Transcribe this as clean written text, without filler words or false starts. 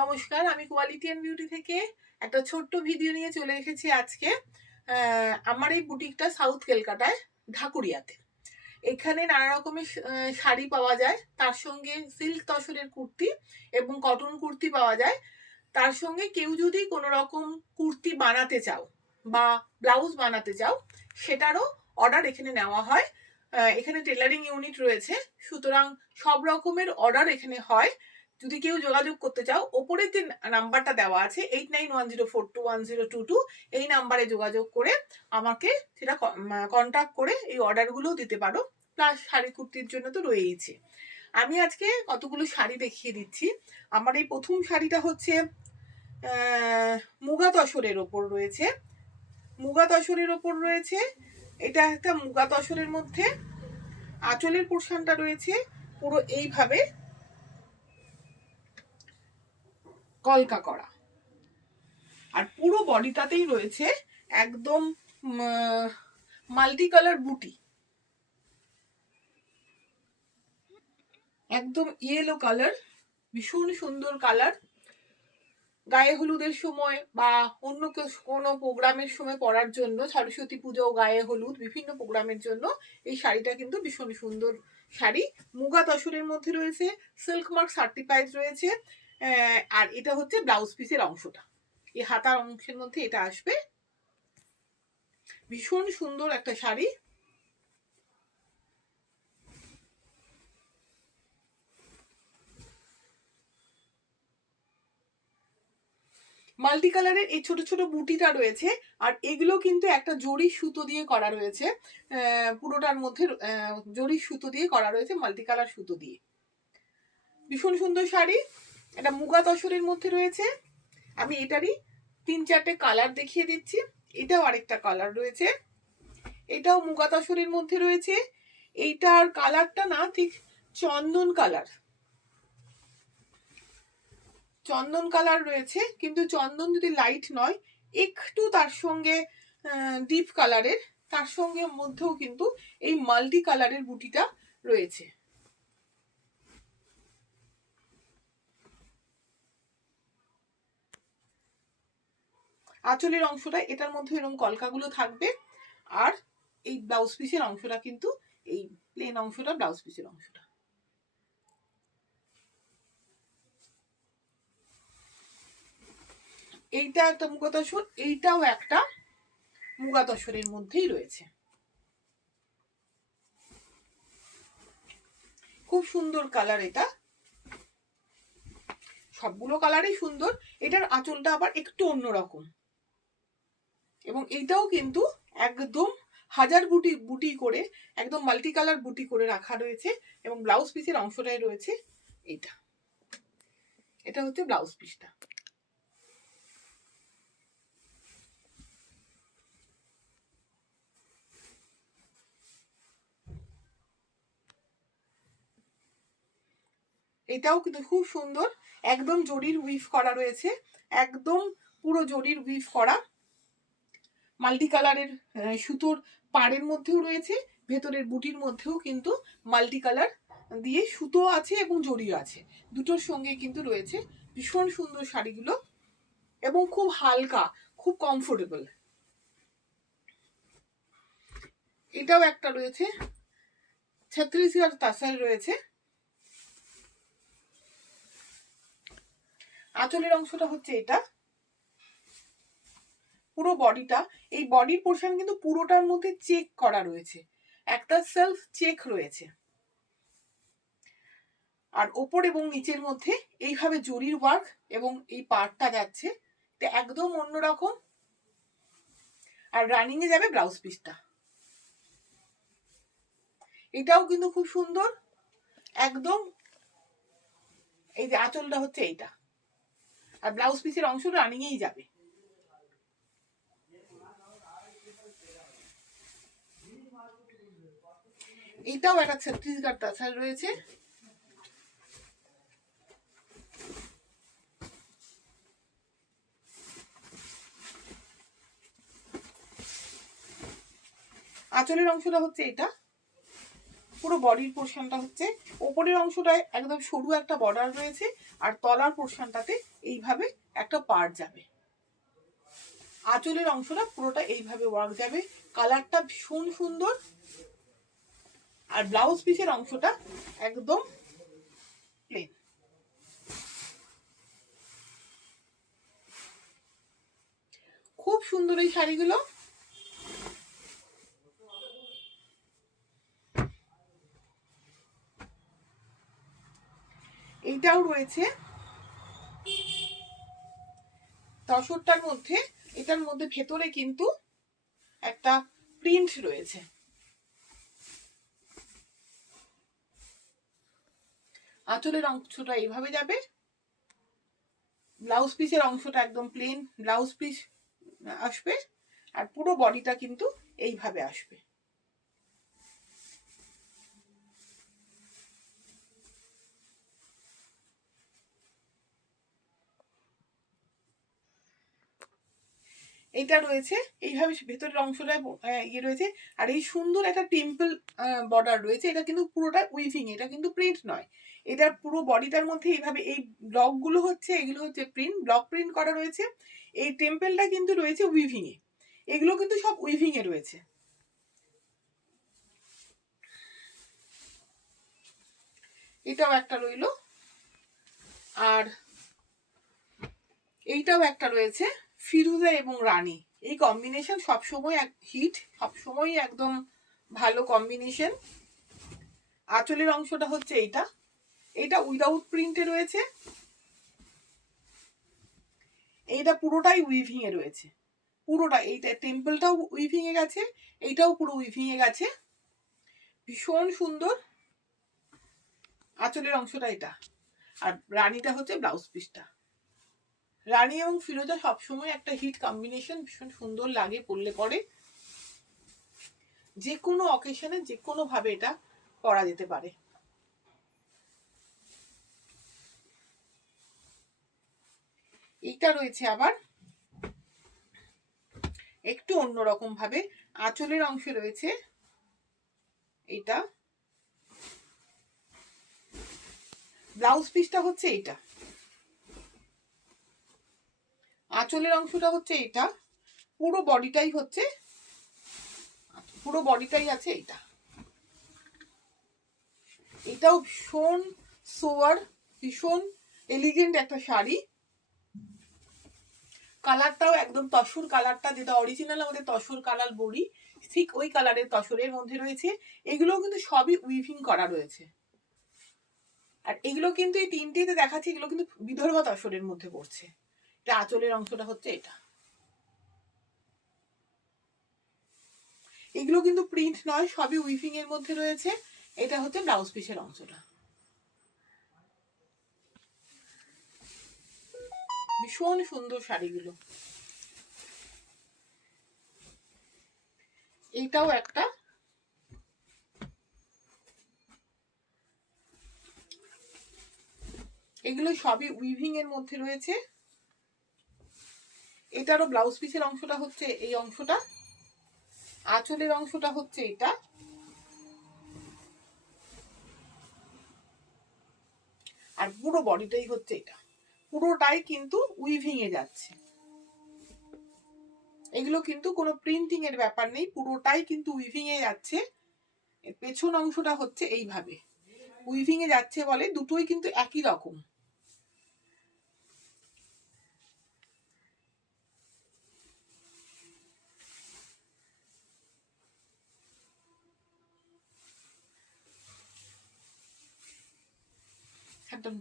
নমস্কার, আমি quality and beauty থেকে একটা ছোট্ট ভিডিও নিয়ে চলে এসেছি আজকে। আমার এই বুটিকটা সাউথ কলকাতায়, ঢাকুরিয়াতে। এখানে নানা রকমের শাড়ি পাওয়া যায়, তার সঙ্গে সিল্ক তসরের কুর্তি এবং কটন কুর্তি পাওয়া যায়। তার সঙ্গে কেউ যদি কোনো রকম কুর্তি বানাতে চাও বা ব্লাউজ বানাতে চাও, সেটারও অর্ডার এখানে নেওয়া হয়। এখানে টেলারিং ইউনিট রয়েছে, সুতরাং সব রকমের অর্ডার এখানে হয়। যদি কেউ যোগাযোগ করতে চাও, ওপরে যে নাম্বারটা দেওয়া আছে 8910421022, এই নাম্বারে যোগাযোগ করে আমাকে সেটা কন্ট্যাক্ট করে এই অর্ডারগুলো দিতে পারো। প্লাস শাড়ি কুর্তির জন্য তো রয়েইছে। আমি আজকে কতগুলো শাড়ি দেখিয়ে দিচ্ছি। আমার এই প্রথম শাড়িটা হচ্ছে মুগা তসরের ওপর রয়েছে। মুগা তসরের ওপর রয়েছে, এটা একটা মুগা তসরের মধ্যে আঁচলের পোর্শনটা রয়েছে পুরো এইভাবে কলকা করা, আর পুরো বডিটাতেই রয়েছে একদম মাল্টি কালার বুটি, একদম ইয়েলো কালার, ভীষণ সুন্দর কালার। গায়ে হলুদের সময় বা অন্য কোনো প্রোগ্রামের সময় পরার জন্য, সরস্বতী পুজো, গায়ে হলুদ, বিভিন্ন প্রোগ্রামের জন্য এই শাড়িটা কিন্তু ভীষণ সুন্দর শাড়ি। মুগা তসরের মধ্যে রয়েছে, সিল্ক মার্ক সার্টিফাইড রয়েছে। আর এটা হচ্ছে ব্লাউজ পিসের অংশটা, এই হাতার অংশের মধ্যে এটা আসবে। ভীষণ সুন্দর একটা শাড়ি। মাল্টি কালারের এই ছোট ছোট বুটিটা রয়েছে, আর এগুলো কিন্তু একটা জরি সুতো দিয়ে করা রয়েছে। পুরোটার মধ্যে জরি সুতো দিয়ে করা রয়েছে, মাল্টি কালার সুতো দিয়ে। ভীষণ সুন্দর শাড়ি। এটা মুগা তসরের মধ্যে রয়েছে। আমি এটারই 3-4টে কালার দেখিয়ে দিচ্ছি। এটাও আরেকটা কালার রয়েছে, এটাও মুগা তসরের মধ্যে রয়েছে। এইটার কালারটা না ঠিক চন্দন কালার, চন্দন কালার রয়েছে, কিন্তু চন্দন যদি লাইট নয়, একটু তার সঙ্গে ডিপ কালারের, তার সঙ্গে মধ্যেও কিন্তু এই মাল্টি কালারের বুটিটা রয়েছে। আঁচলের অংশটা এটার মধ্যে এরকম কলকাগুলো থাকবে, আর এই ব্লাউজ পিসের অংশটা কিন্তু এই প্লেন অংশটা, ব্লাউজ পিসের অংশটা। এইটা একটা মুগা তসর, এইটাও একটা মুগা তসরের মধ্যেই রয়েছে। খুব সুন্দর কালার এটা, সবগুলো কালারই সুন্দর। এটার আঁচলটা আবার একটু অন্যরকম, এবং এইটাও কিন্তু একদম হাজার বুটি বুটি করে, একদম মাল্টি কালার বুটি করে রাখা রয়েছে, এবং ব্লাউজ পিসের অংশটাই রয়েছে এইটা। এটা হচ্ছে ব্লাউজ পিসটা। এটাও কিন্তু খুব সুন্দর, একদম জরির উইভ করা রয়েছে, একদম পুরো জরির উইভ করা। মাল্টি কালারের সুতোর পাড়ের মধ্যেও রয়েছে, ভেতরের বুটির মধ্যেও কিন্তু মাল্টি কালার দিয়ে সুতো আছে এবং জরিও আছে, দুটোর সঙ্গে কিন্তু রয়েছে। ভীষণ সুন্দর শাড়িগুলো, এবং খুব হালকা, খুব কমফোর্টেবল। এটাও একটা রয়েছে, ছত্রিশগড় তাসার রয়েছে। আঁচলের অংশটা হচ্ছে এটা, পুরো বডিটা, এই বডির পোর্শন কিন্তু পুরোটার মধ্যে চেক করা রয়েছে, একটা সেলফ চেক রয়েছে। আর ওপর এবং নিচের মধ্যে এইভাবে জরির ওয়ার্ক, এবং এই পার্টটা যাচ্ছে, এটা একদম অন্যরকম। আর রানিং এ যাবে ব্লাউজ পিসটা, এটাও কিন্তু খুব সুন্দর একদম। এই যে আঁচলটা হচ্ছে এইটা, আর ব্লাউজ পিসের অংশ রানিং এই যাবে। এটাও একটা ছত্রিশগড় তাছাড়া রয়েছে। আঁচলের অংশটা হচ্ছে এটা, পুরো বডির পোর্শনটা হচ্ছে ওপরের অংশটায় একদম সরু একটা বর্ডার রয়েছে, আর তলার পোর্শনটাতে এইভাবে একটা পাড় যাবে। আঁচলের অংশটা পুরোটা এইভাবে ওয়ার্ক যাবে, কালারটা ভীষণ সুন্দর। আর ব্লাউজ পিসের অংশটা একদম প্লেন। খুব সুন্দর এই শাড়িগুলো। এইটাও রয়েছে তসরটার মধ্যে, এটার মধ্যে ভেতরে কিন্তু একটা প্রিন্ট রয়েছে। আঁচলের অংশটা এইভাবে যাবে, ব্লাউজ পিসের অংশটা একদম প্লেন ব্লাউজ পিস আসবে, আর পুরো বডিটা কিন্তু এইভাবে আসবে। এটা রয়েছে এইভাবে ভেতরের অংশটা ইয়ে রয়েছে, আর এই সুন্দর একটা টেম্পল বর্ডার রয়েছে। এটা কিন্তু পুরোটা উইভিং, এটা কিন্তু প্রিন্ট নয়। এটার পুরো বডিটার মধ্যে এইভাবে এই ব্লকগুলো হচ্ছে, এগুলো হচ্ছে প্রিন্ট, ব্লক প্রিন্ট করা রয়েছে। এই টেম্পলটা কিন্তু রয়েছে উইভিং এ, এগুলো কিন্তু সব উইভিং এ রয়েছে। এটাও একটা রইলো, আর এইটাও একটা রয়েছে ফিরোজা এবং রানী। এই কম্বিনেশন সবসময় হিট, সবসময় একদম ভালো কম্বিনেশন। আঁচলের অংশটা হচ্ছে এইটা, এটা উইদাউট প্রিন্টে রয়েছে, এইটা পুরোটাই উইভিং এ রয়েছে, পুরোটা। এইটা টেম্পলটাও উইভিং এ গেছে, এইটাও পুরো উইভিং এ গেছে, ভীষণ সুন্দর। আঁচলের অংশটা এটা, আর রানীটা হচ্ছে ব্লাউজ পিসটা। রানী এবং ফিরোজা সবসময় একটা হিট কম্বিনেশন, ভীষণ সুন্দর লাগে পরলে পরে। যে কোনো অকেশনে যে কোনো ভাবে এটা পরা যেতে পারে। এইটা রয়েছে আবার একটু অন্যরকম ভাবে, আঁচলের অংশে রয়েছে এটা, ব্লাউজ পিসটা হচ্ছে এটা, আঁচলের অংশটা হচ্ছে এটা, পুরো বডিটাই হচ্ছে, পুরো বডিটাই আছে এটা। এটাও ভীষণ সোয়ার, ভীষণ এলিগেন্ট একটা শাড়ি। কালারটাও একদম তসর কালারটা, যেটা অরিজিনাল আমাদের তসর কালার বড়ি, ঠিক ওই কালারের তসরের মধ্যে রয়েছে। এগুলোও কিন্তু সবই উইভিং করা রয়েছে। আর এগুলো কিন্তু এই তিনটেতে দেখাচ্ছে, এগুলো কিন্তু বিদর্ভা তসরের মধ্যে পড়ছে। এটা আঁচলের অংশটা হচ্ছে এটা। এগুলো কিন্তু প্রিন্ট নয়, সবই উইভিং এর মধ্যে রয়েছে। এটা হচ্ছে ব্লাউজ পিসের অংশটা। ভীষণ সুন্দর শাড়িগুলো। এইটাও একটা, এগুলো সবই উইভিং এর মধ্যে রয়েছে। এটারও ব্লাউজ পিসের অংশটা হচ্ছে এই অংশটা, আঁচলের অংশটা হচ্ছে এটা, আর পুরো বডিটাই হচ্ছে এটা, পুরোটাই কিন্তু উইভিং এ যাচ্ছে। এগুলো কিন্তু কোনো প্রিন্টিং এর ব্যাপার নেই, পুরোটাই কিন্তু উইভিং এ যাচ্ছে। পেছন অংশটা হচ্ছে এইভাবে উইভিং এ যাচ্ছে বলে দুটোই কিন্তু একই রকম। একদম